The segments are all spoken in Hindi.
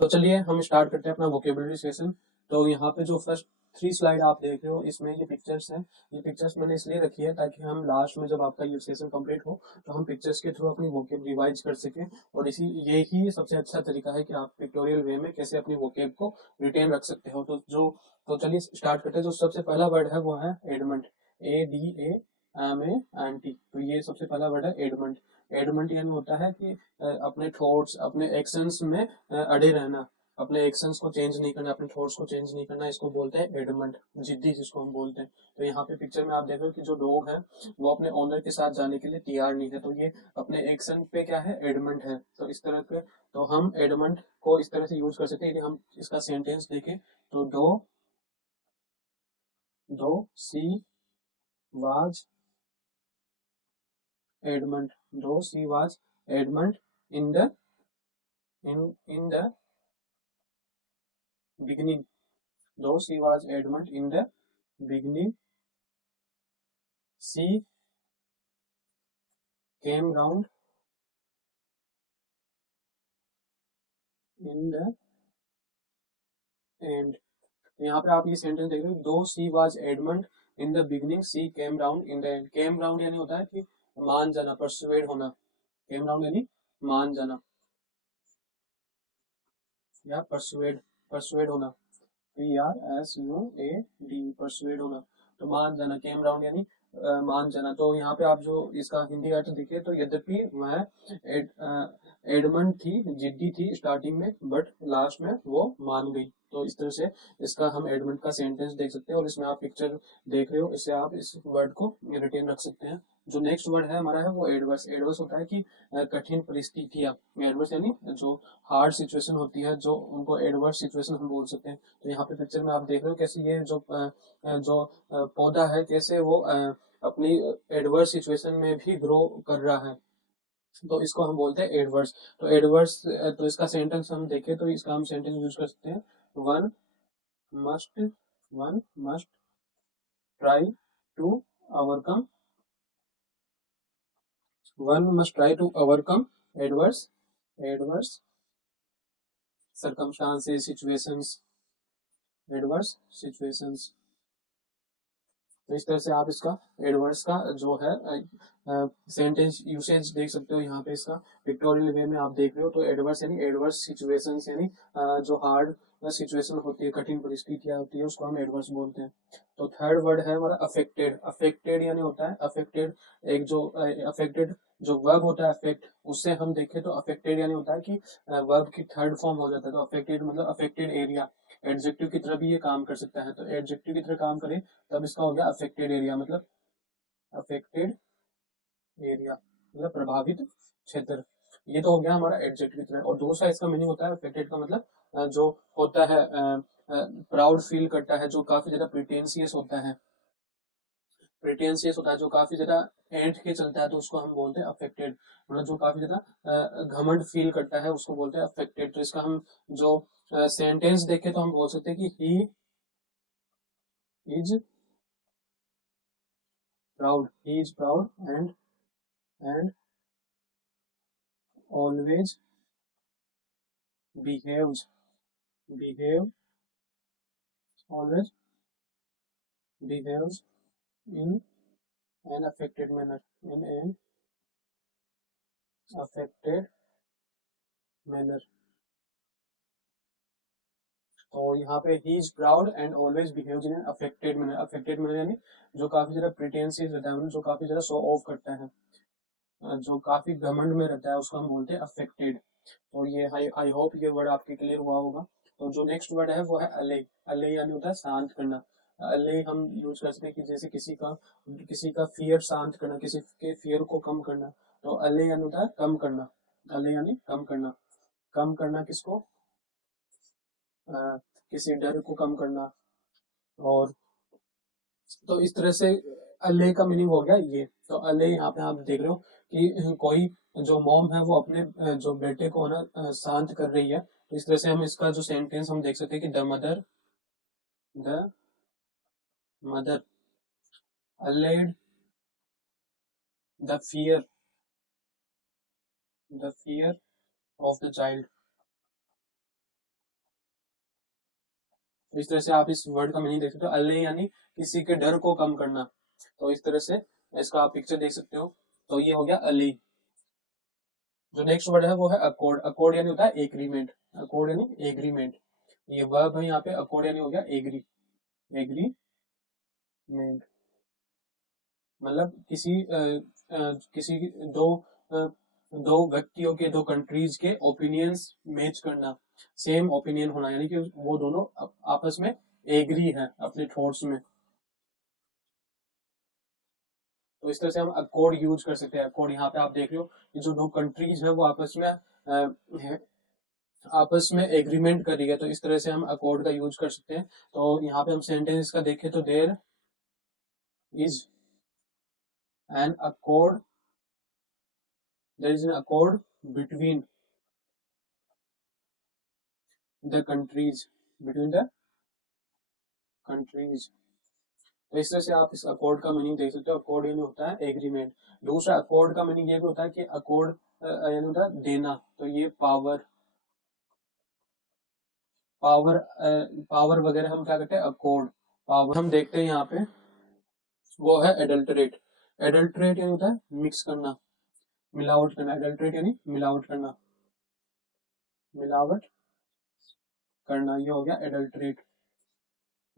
तो चलिए हम स्टार्ट करते हैं अपना वोकेबलरी सेशन। तो यहाँ पे जो फर्स्ट 3 स्लाइड आप देख रहे हो इसमें ये पिक्चर्स हैं। ये पिक्चर्स मैंने इसलिए रखी है ताकि हम लास्ट में जब आपका ये सेशन कंप्लीट हो तो हम पिक्चर्स के थ्रू अपनी वोकेब रिवाइज कर सकें। और इसी यही सबसे अच्छा तरीका है कि आप पिक्टोरियल वे में कैसे अपनी वोकेब को रिटेन रख सकते हो। तो चलिए स्टार्ट करते हैं। जो सबसे पहला वर्ड है वो है एडमंड, ADAMANT। तो ये सबसे पहला वर्ड है एडमंड। एडमंड यानी होता है कि अपने थॉट्स अपने एक्शंस में अड़े रहना, अपने एक्शंस को चेंज नहीं करना, अपने थॉट्स को चेंज नहीं करना, इसको बोलते हैं एडमंड, जिद्दी जिसको हम बोलते हैं। तो यहाँ पे पिक्चर में आप देख रहे हो कि जो डॉग है वो अपने ओनर के साथ जाने के लिए तैयार नहीं है, तो ये अपने एक्शन पे क्या है, एडमंड है। तो इस तरह के तो हम एडमंड को इस तरह से यूज कर सकते हैं कि हम इसका सेंटेंस देखें तो दो सी वाज एडमंड, दो she was adamant in the in the beginning, though she was adamant in the beginning, she came round in the end। यहाँ पे आप ये सेंटेंस देख रहे हो, दो she was adamant in the beginning she came round in the end. Came round यानी होता है कि मान जाना, परसुएड होना। केम राउंड यानी मान जाना या परसुएड, परसुएड होना, PRSUAD, परसुएड होना। तो मान जाना, केम राउंड यानी मान जाना। तो यहाँ पे आप जो इसका हिंदी अर्थ देखिए तो यद्यपि वह एडमंड थी, जिद्दी थी स्टार्टिंग में, बट लास्ट में वो मान गई। तो इस तरह से इसका हम एडमंड का सेंटेंस देख सकते हैं। और इसमें आप पिक्चर देख रहे हो, इससे आप इस वर्ड को रिटेन रख सकते हैं। जो नेक्स्ट वर्ड है हमारा है वो एडवर्स। एडवर्स होता है कि कठिन परिस्थितियां। एडवर्स यानी जो हार्ड सिचुएशन होती है, जो उनको एडवर्स सिचुएशन हम बोल सकते हैं। तो यहाँ पे पिक्चर में आप देख रहे हो कैसे ये जो पौधा है कैसे वो अपनी एडवर्स सिचुएशन में भी ग्रो कर रहा है। तो इसको हम बोलते हैं एडवर्स। तो एडवर्स, तो इसका सेंटेंस हम देखें तो इसका हम सेंटेंस यूज कर सकते हैं, one must one must try to overcome, one must try to overcome adverse adverse circumstances situations, adverse situations. तो इस तरह से आप इसका एडवर्स का जो है सेंटेंस यूसेज देख सकते हो। यहाँ पे इसका पिक्टोरियल वे में आप देख रहे हो। तो एडवर्स यानी एडवर्स सिचुएशंस, यानी जो हार्ड सिचुएशन होती है, कठिन परिस्थितियां होती है, उसको हम एडवर्स बोलते हैं। तो थर्ड वर्ड है हमारा अफेक्टेड। अफेक्टेड यानी होता है अफेक्टेड, एक जो अफेक्टेड जो वर्ब होता है अफेक्ट, उससे हम देखें तो अफेक्टेड यानी होता है कि वर्ब की थर्ड फॉर्म हो जाता है। तो अफेक्टेड मतलब अफेक्टेड एरिया, एडजेक्टिव की तरह भी ये काम कर सकता है। तो एडजेक्टिव की तरह काम करे तब इसका हो गया अफेक्टेड एरिया, मतलब अफेक्टेड एरिया मतलब प्रभावित क्षेत्र। ये तो हो गया हमारा एडजेक्टिव की तरह। और दूसरा इसका मीनिंग होता है अफेक्टेड का मतलब जो होता है प्राउड फील करता है, जो काफी ज्यादा प्रिटेंशियस होता है, प्रिटेंशियस होता है, जो काफी ज्यादा एंट के चलता है, तो उसको हम बोलते हैं अफेक्टेड। मतलब जो काफी ज्यादा घमंड फील करता है उसको बोलते हैं अफेक्टेड। तो इसका हम जो सेंटेंस देखें तो हम बोल सकते हैं कि he is proud, he is proud and always behaves behave always behaves in an affected manner, in an affected manner। तो यहाँ पे he is proud and always behaves in an affected manner. Affected manner यानी जो काफी ज्यादा प्रिटेंशियस रहता है, जो काफी ज्यादा शो ऑफ करता है, जो काफी घमंड में रहता है, उसको हम बोलते हैं अफेक्टेड। तो ये आई होप ये वर्ड आपके क्लियर हुआ होगा। तो जो नेक्स्ट वर्ड है वो है अले। अले यानी होता है शांत करना। अले हम यूज कर सकते हैं कि जैसे किसी का फियर शांत करना, किसी के फियर को कम करना। तो अले यानी होता है कम करना। अले यानी कम करना। कम करना किसको, किसी डर को कम करना। और तो इस तरह से अल्ले का मीनिंग हो गया ये। तो अल्ले यहाँ पे आप देख रहे हो कि कोई जो मॉम है वो अपने जो बेटे को ना शांत कर रही है। तो इस तरह से हम इसका जो सेंटेंस हम देख सकते हैं कि the mother allayed the fear of the child। तो इस तरह से आप इस वर्ड का मीनिंग देख सकते हो। अल्ले यानी किसी के डर को कम करना, तो इस तरह से इसका आप पिक्चर देख सकते हो। तो ये हो गया अली। जो नेक्स्ट वर्ड है वो है अकॉर्ड। अकॉर्ड यानी होता है एग्रीमेंट। अकॉर्ड यानी एग्रीमेंट। ये वर्ब है यहाँ पे। अकॉर्ड यानी हो गया एग्री। एग्रीमेंट मतलब किसी दो अ, दो व्यक्तियों के, दो कंट्रीज के ओपिनियंस मैच करना, सेम ओपिनियन होना, यानी कि वो दोनों आपस में एग्री है अपने थॉट्स में। तो इस तरह से हम अकॉर्ड यूज कर सकते हैं। अकॉर्ड यहाँ पे आप देख रहे हो कि जो दो कंट्रीज है वो आपस में एग्रीमेंट कर रही है, तो इस तरह से हम अकॉर्ड का यूज कर सकते हैं। तो यहाँ पे हम सेंटेंस का देखें तो there is an accord, there is an accord between the countries, between the countries. तो इस तरह से आप इस अकॉर्ड का मीनिंग देख सकते हो। अकॉर्ड यानी होता है एग्रीमेंट। दूसरा अकॉर्ड का मीनिंग ये भी होता है कि अकॉर्ड यानी होता है देना, तो ये पावर, पावर पावर वगैरह हम क्या करते हैं, अकॉर्ड पावर। हम देखते हैं यहाँ पे वो है एडल्टरेट। एडल्टरेट यानी होता है मिक्स करना, मिलावट करना। एडल्टरेट यानी मिलावट करना, मिलावट करना, ये हो गया एडल्टरेट,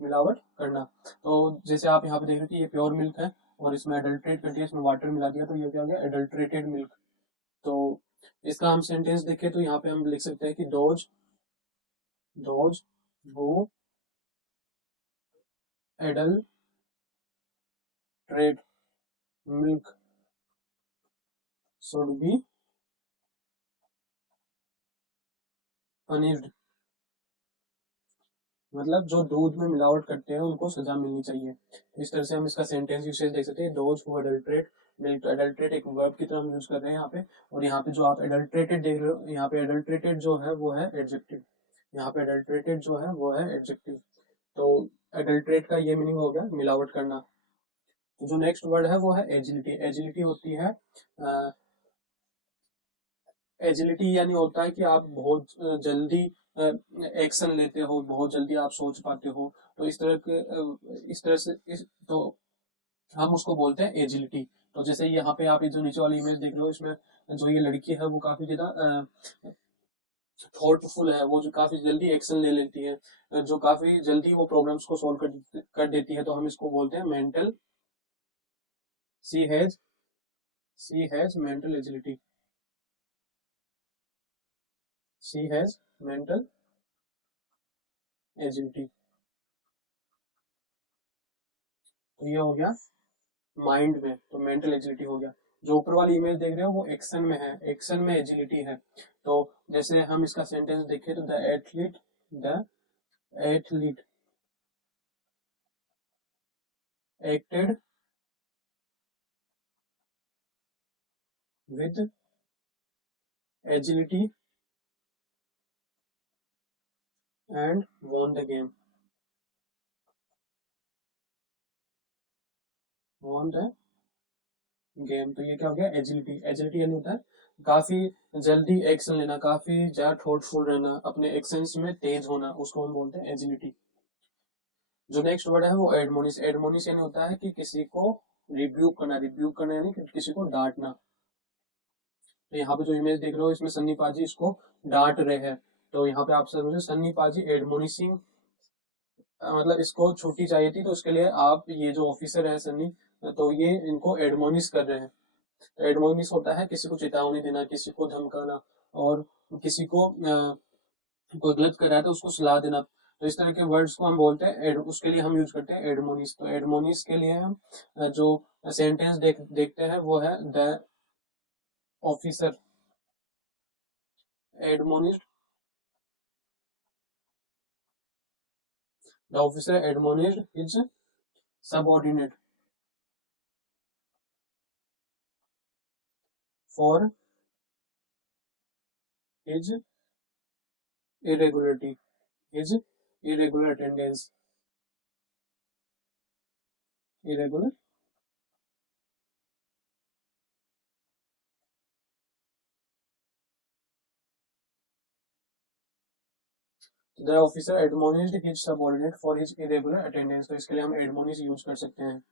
मिलावट करना। तो जैसे आप यहाँ पे देख रहे हैं कि ये प्योर मिल्क है और इसमें एडल्ट्रेट करके इसमें वाटर मिला दिया, तो ये क्या हो गया, एडल्ट्रेटेड मिल्क। तो इसका हम सेंटेंस देखें तो यहाँ पे हम लिख सकते हैं कि those who adulterate milk should be punished. मतलब जो दूध में मिलावट करते हैं उनको सजा मिलनी चाहिए। तो इस तरह से हम इसका सेंटेंस यूसेज देख सकते हैं। Those who adulterate milk. तो एडल्ट्रेट एक वर्ब की तरह हम यूज कर रहे हैं यहाँ पे। और यहाँ पे जो आप एडल्ट्रेटेड देख रहे हो, यहाँ पे एडल्ट्रेटेड जो है वो है एडजेक्टिव। यहाँ पे एडल्ट्रेटेड जो है वो है एडजेक्टिव। तो एडल्ट्रेट का ये मीनिंग हो गया मिलावट करना। तो जो नेक्स्ट वर्ड है वो है एजिलिटी। एजिलिटी होती है एजिलिटी यानी होता है कि आप बहुत जल्दी एक्शन लेते हो, बहुत जल्दी आप सोच पाते हो। तो इस तरह से तो हम उसको बोलते हैं एजिलिटी। तो जैसे यहाँ पे आप ये जो नीचे वाली इमेज देख रहे हो, इसमें जो ये लड़की है वो काफी ज्यादा थॉटफुल है, वो जो काफी जल्दी एक्शन ले लेती है, जो काफी जल्दी वो प्रॉब्लम्स को सॉल्व कर देती है। तो हम इसको बोलते हैं mental, she has mental agility. She has mental agility. तो ये हो गया माइंड में, तो मेंटल एजिलिटी हो गया। जो ऊपर वाली इमेज देख रहे हो वो एक्शन में है, एक्शन में एजिलिटी है। तो जैसे हम इसका सेंटेंस देखें तो the athlete acted with agility and won the game. Won the game, तो ये क्या हो गया, एजिलिटी। एजिलिटी यानी होता है काफी जल्दी एक्शन लेना, काफी ज्यादा थॉटफुल रहना, अपने एक्शंस में तेज होना, उसको हम बोलते हैं एजिलिटी। जो नेक्स्ट वर्ड है वो एडमोनिस। एडमोनिस यानी होता है कि किसी को रिब्यूक करना। रिब्यूक करना यानी कि किसी को डांटना। तो यहाँ पे जो इमेज देख रहे हो इसमें सन्नी पाजी इसको डांट रहे हैं। तो यहाँ पे आप समझे सन्नी पाजी एडमोनिसिंग, मतलब इसको छुट्टी चाहिए थी, तो उसके लिए आप ये जो ऑफिसर है सन्नी, तो ये इनको एडमोनिस कर रहे हैं। तो एडमोनिस होता है किसी को चेतावनी देना, किसी को धमकाना, और किसी को कोई गलत कर रहा है तो उसको सलाह देना। तो इस तरह के वर्ड्स को हम बोलते हैं उसके लिए हम यूज करते हैं एडमोनिस। तो एडमोनिस के लिए हम जो सेंटेंस देखते हैं वो है the officer admonished, the officer admonished his subordinate for his irregularity, his irregular attendance, irregular। The officer admonished his subordinate for his irregular attendance, तो इसके लिए हम एडमोनिश यूज कर सकते हैं।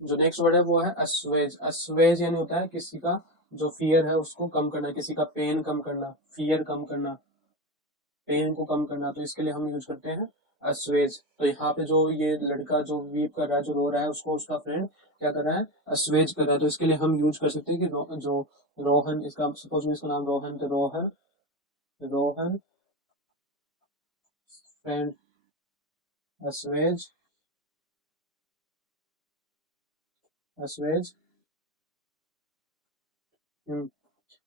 जो नेक्स्ट वर्ड है वो है assuage। assuage यानी होता है किसी का जो फियर है उसको कम करना, किसी का पेन कम करना, फियर कम करना, पेन को कम करना, तो इसके लिए हम यूज करते हैं assuage। तो यहाँ पे जो ये लड़का जो वीप कर रहा है, जो रो रहा है, उसको उसका फ्रेंड क्या कर रहा है, assuage कर रहा है, तो इसके लिए हम यूज कर सकते हैं कि जो रोहन, इसका सपोज इसका नाम रोहन, तो Rohan Rohan friend assuage assuage him,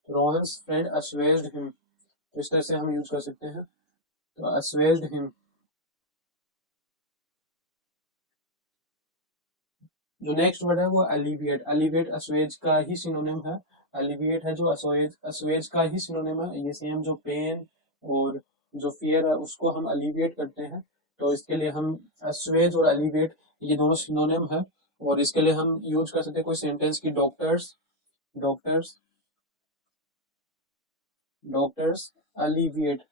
Rohan friend assuaged him, तो इस तरह से हम यूज कर सकते हैं, तो assuaged him। जो नेक्स्ट वर्ड है वो अलिविएट। अलिविएट असवेज का ही सिनोनिम है, अलिविएट है जो असवेज असवेज का ही सिनोनिम है। ये सेम जो पेन और जो फियर है उसको हम अलिविएट करते हैं, तो इसके लिए हम असवेज और अलिविएट ये दोनों सिनोनिम है, और इसके लिए हम यूज कर सकते हैं कोई सेंटेंस की doctors doctors doctors alleviate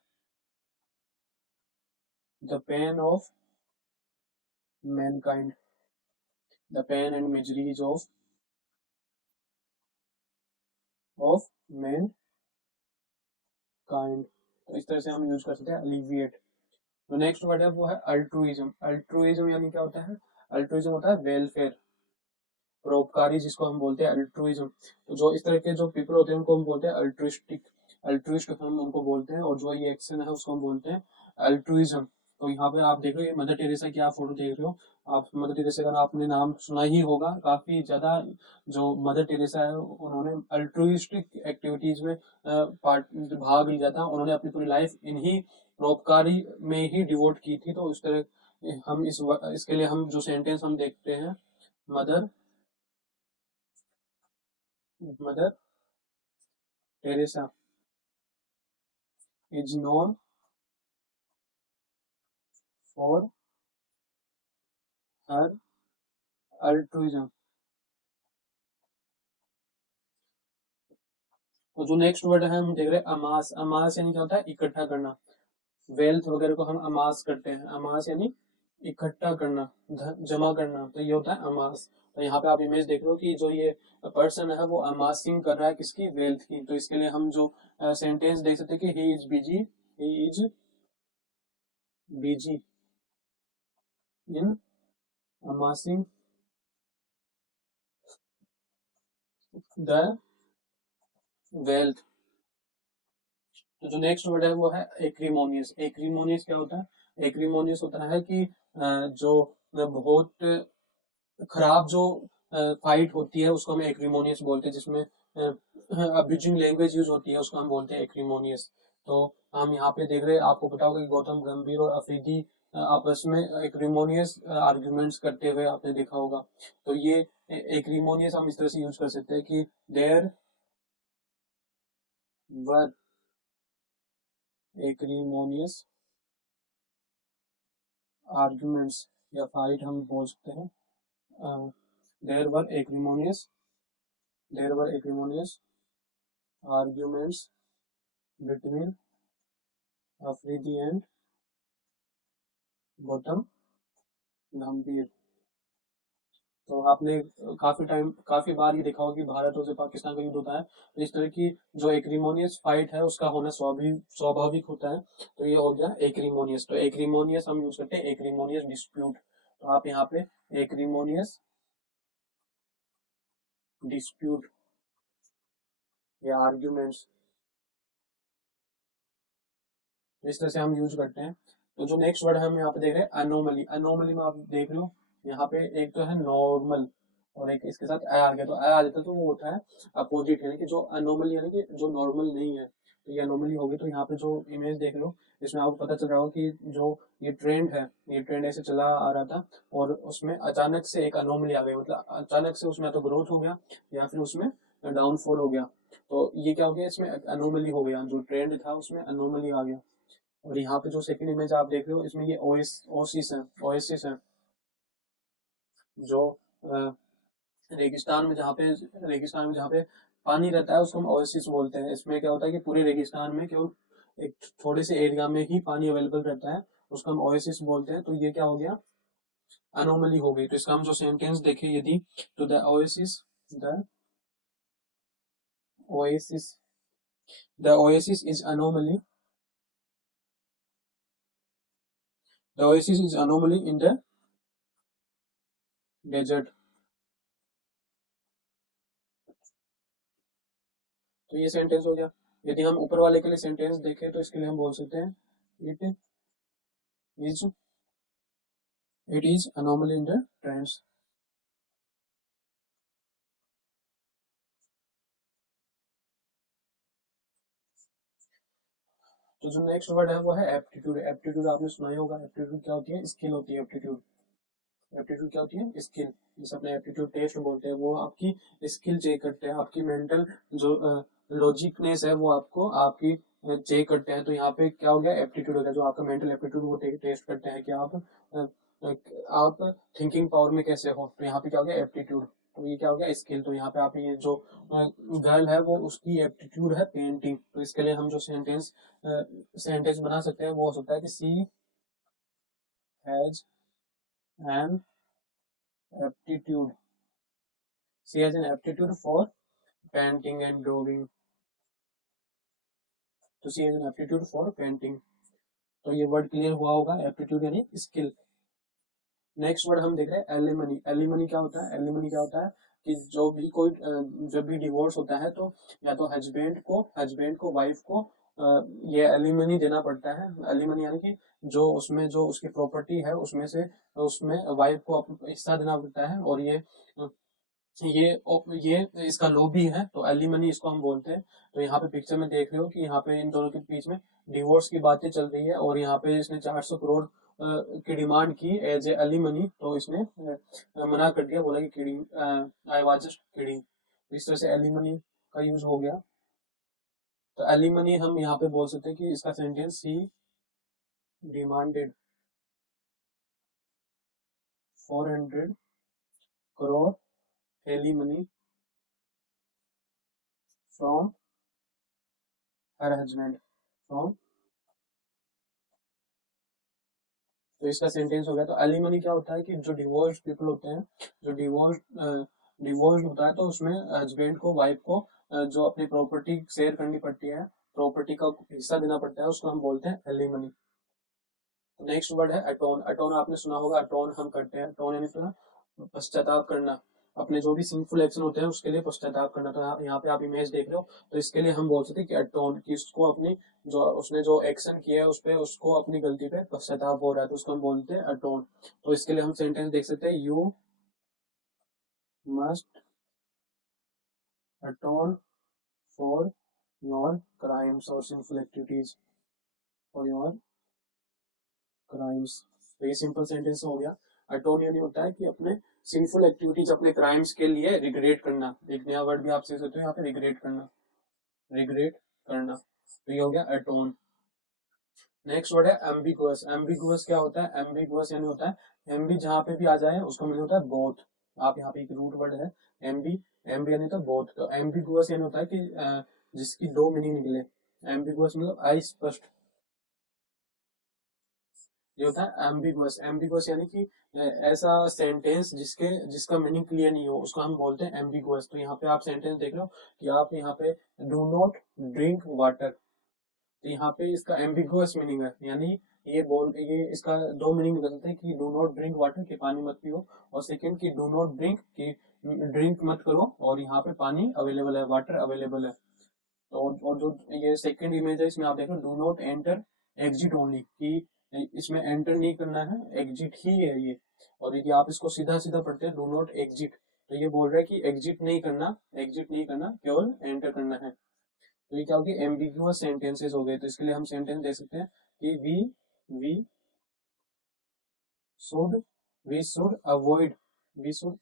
the pain of mankind, the pain and miseries of mankind, तो इस तरह से हम यूज कर सकते हैं अलिविएट। तो नेक्स्ट वर्ड है वो है अल्ट्रुइज्म। अल्ट्रुइज्म यानी क्या होता है, अल्ट्रुइज्म होता है वेलफेयर, परोपकारी, जिसको हम बोलते हैं अल्ट्रुइज्म। तो जो इस तरह के जो पीपल होते हैं उनको हम बोलते हैं अल्ट्रुइस्टिक, अल्ट्रुइस्ट हम उनको बोलते हैं, और जो ये एक्शन है उसको हम बोलते हैं अल्ट्रुइज्म। तो यहाँ पे आप देख रहे हो ये मदर टेरेसा की आप फोटो देख रहे हो, आप मदर टेरेसा का आपने नाम सुना ही होगा, काफी ज्यादा जो मदर टेरेसा है उन्होंने अल्ट्रुइस्टिक एक्टिविटीज में पार्ट भाग लिया था, उन्होंने अपनी पूरी लाइफ इन्हीं परोपकारी में ही डिवोट की थी। तो इस तरह हम इसके लिए हम जो सेंटेंस हम देखते हैं, mother mother Teresa is known for her altruism. तो जो नेक्स्ट वर्ड है हम देख रहे हैं अमास। अमास यानी क्या होता है, इकट्ठा करना, वेल्थ वगैरह को हम अमास करते हैं, अमास यानी इकट्ठा करना, जमा करना, तो ये होता है अमास। तो यहाँ पे आप इमेज देख रहे हो कि जो ये पर्सन है वो अमासिंग कर रहा है किसकी, वेल्थ की, तो इसके लिए हम जो सेंटेंस देख सकते हैं कि he is busy, he is busy in amassing the wealth. तो जो नेक्स्ट वर्ड है वो है एक्रीमोनियस। एक्रीमोनियस क्या होता है, एक्रीमोनियस होता है कि जो बहुत खराब जो फाइट होती है उसको हम एक्रीमोनियस बोलते हैं, जिसमें अब्यूजिंग लैंग्वेज यूज होती है उसको हम बोलते हैं एक्रीमोनियस। तो हम यहाँ पे देख रहे हैं, आपको पता होगा कि गौतम गंभीर और अफरीदी आपस में एक्रीमोनियस आर्ग्यूमेंट्स करते हुए आपने देखा होगा। तो ये एक्रीमोनियस हम इस तरह से यूज कर सकते हैं कि देयर वर एक्रीमोनियस आर्ग्यूमेंट्स, या फाइट हम बोल सकते हैं, there were acrimonious there were acrimonious arguments between Afridi and Gautam Gambhir. तो आपने काफी बार ये देखा होगा कि भारत और जो पाकिस्तान का युद्ध होता है, तो इस तरह की जो एक्रीमोनियस फाइट है उसका होना स्वाभाविक होता है, तो ये हो गया एक्रीमोनियस। तो एक्रीमोनियस हम यूज करते हैं एक्रीमोनियस डिस्प्यूट। तो आप यहाँ पे एक्रीमोनियस डिस्प्यूट या आर्ग्यूमेंट्स इस तरह से हम यूज करते हैं। तो जो नेक्स्ट वर्ड है हम यहाँ पे देख रहे हैं अनोमली। अनोमली में आप देख रहे हो यहाँ पे एक तो है नॉर्मल और एक इसके साथ ए आ गया, तो ए आ जाता है तो वो होता है अपोजिट, यानी कि जो अनोमली यानी कि जो नॉर्मल नहीं है, तो ये अनोमली होगी। तो यहाँ पे जो इमेज देख रहे हो इसमें आपको पता चल रहा हो कि जो ये ट्रेंड है, ये ट्रेंड ऐसे चला आ रहा था और उसमें अचानक से एक अनोमली आ गई, मतलब अचानक से उसमें तो ग्रोथ हो गया या फिर उसमें डाउनफॉल हो गया। तो ये क्या हो गया, इसमें अनोमली हो गया, जो ट्रेंड था उसमें अनोमली आ गया। और यहाँ पे जो सेकंड इमेज आप देख रहे हो इसमें ये ओएसिस है जो रेगिस्तान में जहाँ पे पानी रहता है उसको हम ओएसिस बोलते हैं। इसमें क्या होता है कि पूरे रेगिस्तान में केवल एक थोड़े से एरिया में ही पानी अवेलेबल रहता है, उसको हम ओएसिस बोलते हैं। तो ये क्या हो गया, अनोमली हो गई। तो इसका हम जो सेंटेंस देखें, यदि तो the oasis the oasis is anomaly the oasis is anomaly in the desert. तो ये सेंटेंस हो गया। यदि हम ऊपर वाले के लिए सेंटेंस देखें तो इसके लिए हम बोल सकते हैं it is anomaly in the trends. तो जो नेक्स्ट वर्ड है वो है एप्टीट्यूड। एप्टीट्यूड आपने सुना ही होगा। एप्टीट्यूड क्या होती है, स्किल होती है। एप्टीट्यूड एप्टीट्यूड क्या होती है, स्किल। जिसे अपने एप्टीट्यूड टेस्ट बोलते हैं, वो आपकी स्किल चेक करते हैं, आपकी मेंटल जो लॉजिकनेस है वो आपको आपकी चेक करते हैं। तो यहाँ पे क्या हो गया, एप्टीट्यूड हो गया। जो आपका मेंटल एप्टीट्यूड वो टेस्ट करते हैं कि आप थिंकिंग पावर में कैसे हो। तो यहाँ पे क्या हो गया, एप्टीट्यूड। तो ये क्या हो गया, स्किल। तो यहाँ पे आप ये जो गर्ल है वो उसकी एप्टीट्यूड है पेंटिंग। तो इसके लिए हम जो सेंटेंस बना सकते हैं वो हो सकता है कि she has an aptitude she has an aptitude for painting and drawing. तो she has an aptitude for painting. तो ये वर्ड क्लियर हुआ होगा, एप्टीट्यूड यानी स्किल। नेक्स्ट वर्ड हम देख रहे हैं एलिमनी। एलिमनी क्या होता है, एलिमनी क्या होता है कि जो भी कोई जब भी डिवोर्स होता है तो या तो हस्बैंड को वाइफ को ये एलिमनी देना पड़ता है। एलिमनी यानी कि जो उसमें जो उसकी प्रॉपर्टी है उसमें से उसमें वाइफ को हिस्सा देना पड़ता है। और ये इसका लो भी है, तो एलिमनी इसको हम बोलते हैं। तो यहाँ पे पिक्चर में देख रहे हो कि यहाँ पे इन दोनों के बीच में डिवोर्स की बातें चल रही है, और यहाँ पे इसने 400 करोड़ की डिमांड की एज ए एलिमनी। तो इसने मना कर दिया, बोला कि kidding, I was just kidding. इस तरह से एलिमनी का यूज हो गया। तो एलिमनी हम यहाँ पे बोल सकते हैं कि इसका sentence, he demanded 400 crore alimony from her husband from. तो इसका सेंटेंस हो गया। तो एलिमनी क्या होता है कि जो डिवोर्स पीपल होते हैं, जो डिवोर्स होता है तो उसमें हस्बैंड को वाइफ को जो अपनी प्रॉपर्टी शेयर करनी पड़ती है, प्रॉपर्टी का हिस्सा देना पड़ता है, उसको हम बोलते हैं एलिमनी। नेक्स्ट वर्ड है अटोन। अटोन आपने सुना होगा, अटोन हम करते हैं। अटोन यानी सुना, पश्चाताप करना। अपने जो भी सिंफुल एक्शन होते हैं उसके लिए पश्चाताप करना। तो यहाँ पे आप इमेज देख रहे हो, तो इसके लिए हम बोल सकते हैं कि अटोन, कि उसको अपनी जो उसने जो एक्शन किया है उस पे उसको अपनी गलती पे पश्चाताप हो रहा है, तो उसको हम बोलते हैं अटोन। तो इसके लिए हम सेंटेंस देख सकते हैं, you must atone for your crimes और sinful activities, for your crimes. तो ये सिंपल सेंटेंस हो गया। अटोन यानी होता है कि अपने सिंफुल एक्टिविटीज, अपने क्राइम्स के लिए रिग्रेट करना। एक नया वर्ड भी आप सीख सकते हो यहाँ पे, रिग्रेट करना, रिग्रेट करना। तो ये हो गया अटोन। नेक्स्ट वर्ड है एम्बिगुअस। एम्बिगुअस क्या होता है, एम्बिगुअस यानी होता है एम्बी जहाँ पे भी आ जाए उसका मीनिंग होता है बोथ। आप यहाँ पे एक रूट वर्ड है एम्बी, एम्बी यानी तो बोथ। तो एम्बिगुअस यानी होता है कि जिसकी दो मीनिंग निकले। एम्बिगुअस मतलब अस्पष्ट, ये होता है एम्बिगुअस। एम्बिगुअस यानी कि ऐसा सेंटेंस जिसका मीनिंग क्लियर नहीं हो, उसको हम बोलते हैं एम्बिगुअस। तो यहाँ पे आप सेंटेंस देख रहे हो कि आप यहाँ पे डू नॉट ड्रिंक वाटर। तो यहाँ पे इसका एम्बिगुअस मीनिंग है, यानी ये इसका दो मीनिंग निकलते हैं कि डू नॉट ड्रिंक वाटर, कि पानी मत पियो, और सेकंड कि डू नॉट ड्रिंक, कि ड्रिंक मत करो और यहाँ पे पानी अवेलेबल है, वाटर अवेलेबल है। तो और जो ये सेकंड इमेज है इसमें आप देखो, do not enter exit only, कि इसमें एंटर नहीं करना है, एग्जिट ही है ये। और यदि आप इसको सीधा सीधा पढ़ते हैं, डू नॉट एग्जिट, तो ये बोल रहा है कि एग्जिट नहीं करना, एग्जिट नहीं करना, केवल एंटर करना है। तो ये क्या हो गया, एम्बिगुअस सेंटेंसेस हो गए। तो इसके लिए हम सेंटेंस दे सकते हैं कि we should we should avoid we should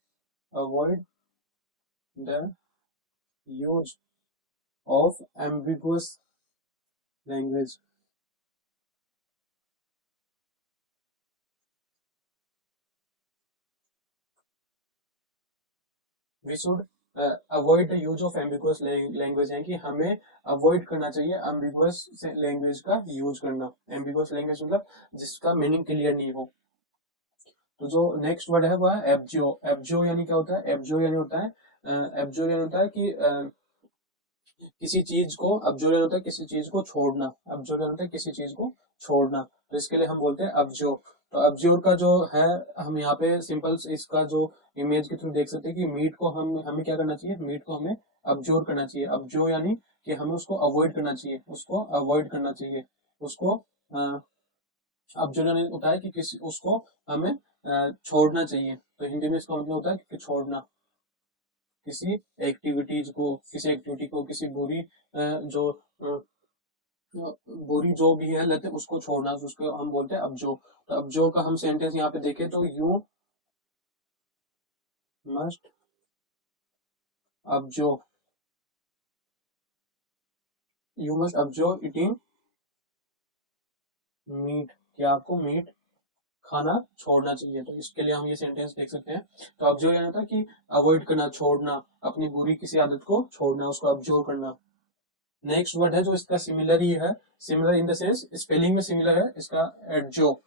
avoid the use of ambiguous language. We should avoid the use of ambiguous language है कि हमें अवॉइड करना चाहिए एम्बिगुअस लैंग्वेज का यूज करना। एम्बिगुअस लैंग्वेज मतलब जिसका मीनिंग क्लियर नहीं हो। तो जो नेक्स्ट वर्ड है वह है एब्जियो। एब्जियो यानी क्या होता है? एब्जियो यानी होता है एब्जियो यानी होता है कि किसी चीज को, अब्जोर होता है किसी चीज को छोड़ना, अब्जोर होता है किसी चीज को छोड़ना, तो इसके लिए हम बोलते हैं अब्जोर। तो अब्जोर का जो है, हम यहाँ पे सिंपल इसका जो इमेज के थ्रू देख सकते हैं कि मीट को हमें क्या करना चाहिए, मीट को हमें अब्जोर करना चाहिए। अब्जोर यानी कि हमें उसको अवॉइड करना चाहिए, उसको अवॉइड करना चाहिए, उसको अब्जोर यानी होता है कि किसी उसको हमें छोड़ना चाहिए। तो हिंदी में इसका मतलब होता है कि छोड़ना, किसी एक्टिविटीज को, किसी एक्टिविटी को, किसी बुरी जो बुरी जो भी है लत उसको छोड़ना, तो उसको हम बोलते हैं अब्जो। तो अब्जो का हम सेंटेंस यहाँ पे देखें तो you must abjure, you must abjure eating meat, कि आपको मीट खाना छोड़ना चाहिए। तो इसके लिए हम ये सेंटेंस देख सकते हैं। तो अब्जो यानी था कि अवॉइड करना, छोड़ना, अपनी बुरी किसी आदत को छोड़ना, उसको अब्जो करना। नेक्स्ट वर्ड है जो इसका सिमिलर ही है, similar in the sense spelling में सिमिलर है, इसका एडजो।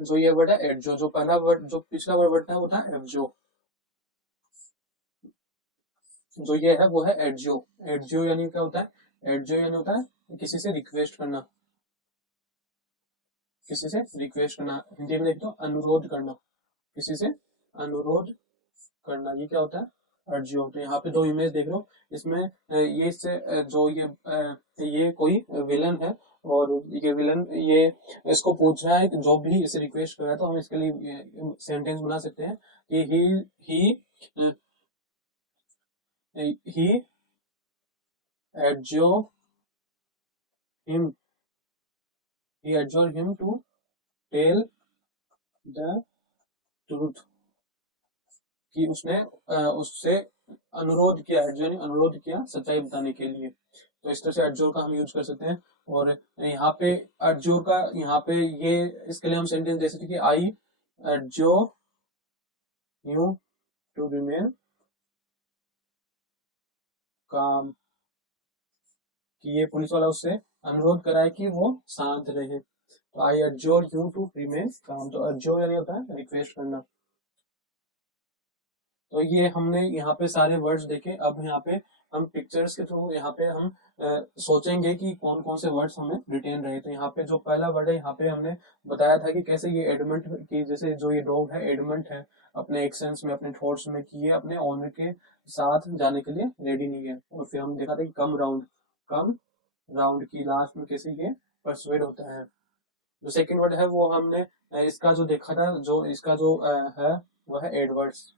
जो ये वर्ड है एडजो, जो पहला वर्ड, जो पिछला वर्ड था वो था एब्जो, जो ये है वो है एडजो। एडजो यानी क्या होता है? एडजो यानी होता है किसी से रिक्वेस्ट करना, किसी से रिक्वेस्ट करना। हिंदी में देख तो अनुरोध करना, किसी से अनुरोध करना, ये क्या होता है? अर्जियो। तो यहाँ पे दो इमेज देख रहे हो, इसमें ये इससे जो ये कोई विलन है, और ये विलन ये इसको पूछ रहा है कि जो भी इसे रिक्वेस्ट कर रहा है, तो हम इसके लिए सेंटेंस बना सकते हैं कि ही adjure him, he adjured him to tell the truth, कि उसने उससे अनुरोध किया, एडजोर अनुरोध किया सच्चाई बताने के लिए। तो इस तरह से एडजोर का हम यूज कर सकते हैं। और यहाँ पे एडजोर का, यहाँ पे ये इसके लिए हम सेंटेंस दे सकते हैं कि आई एडजोर यू टू रिमेन काम, कि ये पुलिस वाला उससे अनुरोध करा है कि वो शांत रहे। तो आई एडजोर यू टू रिमेन काम। तो एडजोर यानी होता है रिक्वेस्ट करना। तो ये हमने यहाँ पे सारे वर्ड्स देखे। अब यहाँ पे हम पिक्चर्स के थ्रू यहाँ पे हम सोचेंगे कि कौन कौन से वर्ड्स हमें रिटेन रहे। तो यहाँ पे जो पहला वर्ड है, यहाँ पे हमने बताया था कि कैसे ये एडमेंट की, जैसे जो ये डॉग है एडमेंट है अपने एक्शंस में, अपने थॉट्स में, कि ये अपने ओनर के साथ जाने के लिए रेडी नहीं है। और फिर हम देखा था कि कम राउंड की लास्ट में कैसे ये परसुएड होता है। जो सेकंड वर्ड है वो हमने इसका जो देखा था, जो इसका जो है वो है एडवर्ड्स।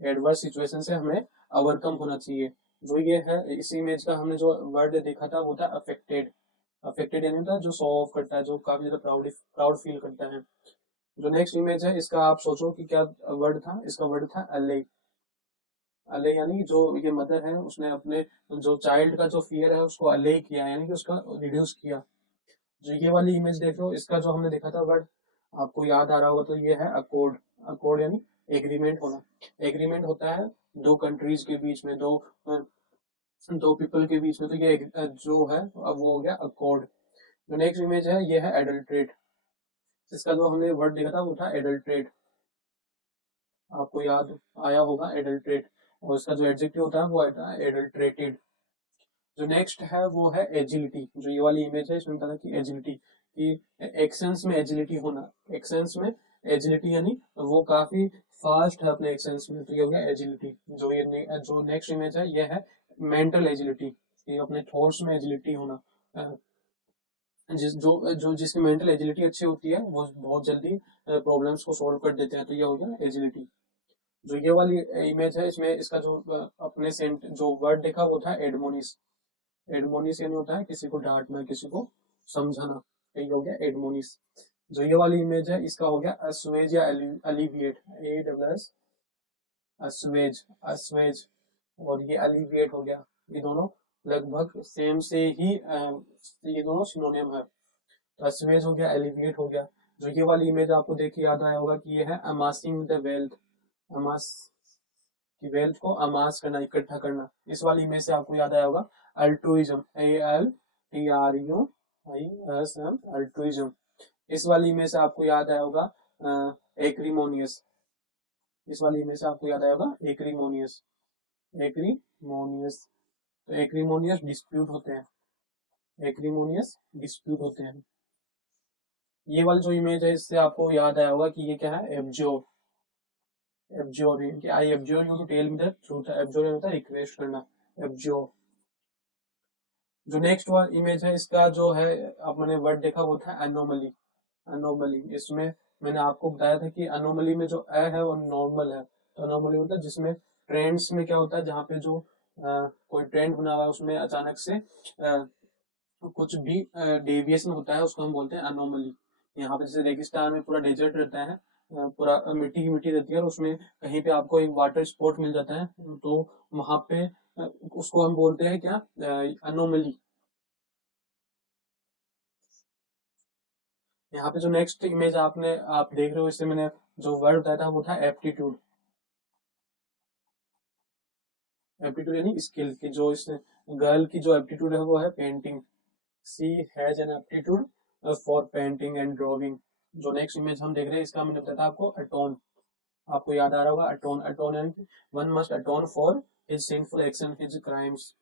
एडवर्स सिचुएशन से हमें ओवरकम होना चाहिए। जो ये है, इसी इमेज का हमने जो वर्ड देखा था वो था अफेक्टेड। अफेक्टेड यानी था जो शो ऑफ करता है, जो काफी ज्यादा प्राउड फील करता है। जो नेक्स्ट इमेज है इसका आप सोचो कि क्या वर्ड था, इसका वर्ड था अले। अले यानी जो ये मदर है उसने अपने जो चाइल्ड का जो फियर है उसको अले किया, यानी कि उसका रिड्यूस किया। जो ये वाली इमेज देख रहे हो, इसका जो हमने देखा था वर्ड आपको याद आ रहा होगा, तो ये है अकॉर्ड। अकॉर्ड यानी एग्रीमेंट होना। एग्रीमेंट होता है दो कंट्रीज के बीच में, दो पीपल के बीच में। तो ये जो है अब वो हो गया अकॉर्ड। जो नेक्स्ट इमेज है ये है एडल्ट्रेट। इसका जो हमने वर्ड देखा था वो था एडल्ट्रेट, आपको याद आया होगा एडल्ट्रेट। और इसका जो एडजेक्टिव होता है वो होता है एडल्ट्रेटेड। जो नेक्स्ट है वो है एजिलिटी। जो ये वाली इमेज है इसमें बताया कि एजिलिटी, कि एक्शंस में एजिलिटी होना। एक्शंस में एजिलिटी यानी वो काफी फास्ट है अपने एक्शंस में, तो ये हो गया एजिलिटी। जो नेक्स्ट इमेज है ये है मेंटल एजिलिटी, कि अपने थॉट्स में एजिलिटी होना। जिसकी मेंटल एजिलिटी अच्छी होती है वो बहुत जल्दी प्रॉब्लम्स को सॉल्व कर देते हैं, तो ये हो गया एजिलिटी। जो ये वाली इमेज है इसमें इसका जो अपने सेंट जो वर्ड देखा वो था एडमोनिस। एडमोनिस यानी होता है किसी को डांटना, किसी को समझाना, यही हो गया एडमोनिस। जो ये वाली इमेज है इसका हो गया असवेज या अलिविएट। A double S, असवेज, असवेज। और ये अलिविएट हो गया। ये दोनों लगभग सेम से ही ये दोनों सिनोनिम है। तो असवेज हो गया, एलिविएट हो गया। जो ये वाली इमेज आपको देख के याद आया होगा कि ये है अमासिंग द वेल्थ। अमास कि वेल्थ को अमास करना, इकट्ठा करना। इस वाली इमेज से आपको याद आया होगा अल्ट्रुइज्म, ALTRUISM, अल्ट्रुइज्म। इस वाली इमेज से आपको याद आया होगा एक्रीमोनियस। इस वाली इमेज से आपको याद आया होगा एक्रीमोनियस, एक्रीमोनियस। तो एक्रीमोनियस डिस्प्यूट होते हैं, एक्रीमोनियस डिस्प्यूट होते हैं। ये वाली जो इमेज है इससे आपको याद आया होगा कि ये क्या है, abjure, abjure, I abjure you to tell me the truth. Abjure होता है रिक्वेस्ट करना, एब्जोर। जो नेक्स्ट इमेज है इसका जो है, अब मैंने वर्ड देखा वो था एनोमली, एनोमली। इसमें मैंने आपको बताया था कि एनोमली में जो ए है वो नॉर्मल है। तो एनोमली होता है जिसमें ट्रेंड्स में क्या होता है, जहाँ पे जो कोई ट्रेंड बना हुआ है उसमें अचानक से कुछ भी डेविएशन होता है, उसको हम बोलते हैं एनोमली। यहाँ पे जैसे रेगिस्तान में पूरा डेजर्ट रहता है, पूरा मिट्टी की मिट्टी रहती है, और उसमें कहीं पे आपको एक वाटर स्पॉट मिल जाता है, तो वहां पे उसको हम बोलते हैं क्या, एनोमली। यहाँ पे जो नेक्स्ट इमेज आप देख रहे हो, इससे मैंने जो वर्ड बताया था वो था एप्टीट्यूड। एप्टीट्यूड यानी स्किल की, जो इस गर्ल की जो एप्टीट्यूड है वो है painting. She has an aptitude for painting and drawing. जो नेक्स्ट इमेज हम देख रहे हैं इसका मैंने बताया था आपको अटोन। आपको याद आ रहा होगा अटोन, अटोन and one must atone for his sinful action, his crimes.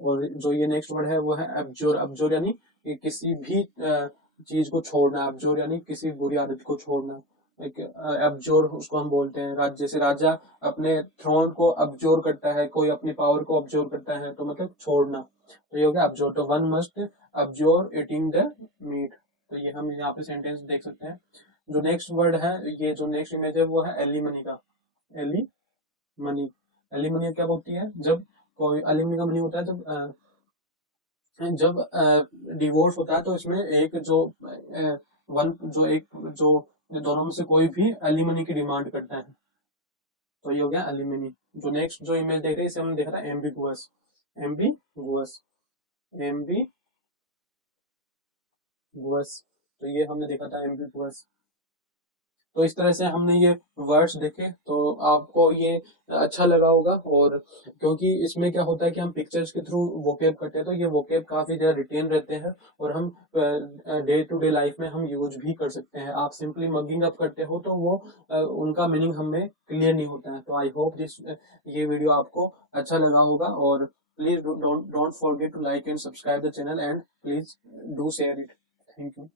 और जो ये नेक्स्ट वर्ड है वो है एब्जोर। एब्जोर यानी कि किसी भी चीज को छोड़ना, एब्जोर यानी किसी बुरी आदत को छोड़ना। एक एब्जोर उसको हम बोलते हैं, जैसे राजा अपने थ्रोन को अब्जोर करता है, कोई अपनी पावर को अब्जोर करता है, तो मतलब छोड़ना। तो ये हो गया अब्जोर। तो one must abjure eating the meat. तो ये हम यहाँ पे सेंटेंस देख सकते हैं। जो नेक्स्ट वर्ड है, ये जो नेक्स्ट इमेज है वो है एलिमनी का, एलिमनी। एलिमनी क्या होती है, जब कोई एलिमनी का मीनिंग होता है जब डिवोर्स होता है, तो इसमें एक जो वन जो एक जो दोनों में से कोई भी एलिमनी की डिमांड करता है, तो ये हो गया एलिमनी। जो नेक्स्ट जो इमेज देख रहे हैं इसे हमने देखा था एम्बिगुअस, एम्बिगुअस, एम्बिगुअस। तो ये हमने देखा था एम्बिगुअस। तो इस तरह से हमने ये वर्ड्स देखे, तो आपको ये अच्छा लगा होगा। और क्योंकि इसमें क्या होता है कि हम पिक्चर्स के थ्रू वोकेब करते हैं, तो ये वोकेब काफी ज्यादा रिटेन रहते हैं, और हम डे टू डे लाइफ में हम यूज भी कर सकते हैं। आप सिंपली मगिंग अप करते हो तो वो उनका मीनिंग हमें क्लियर नहीं होता है। तो आई होप दिस ये वीडियो आपको अच्छा लगा होगा, और please don't forget to like and subscribe the channel, and please do share it. Thank you.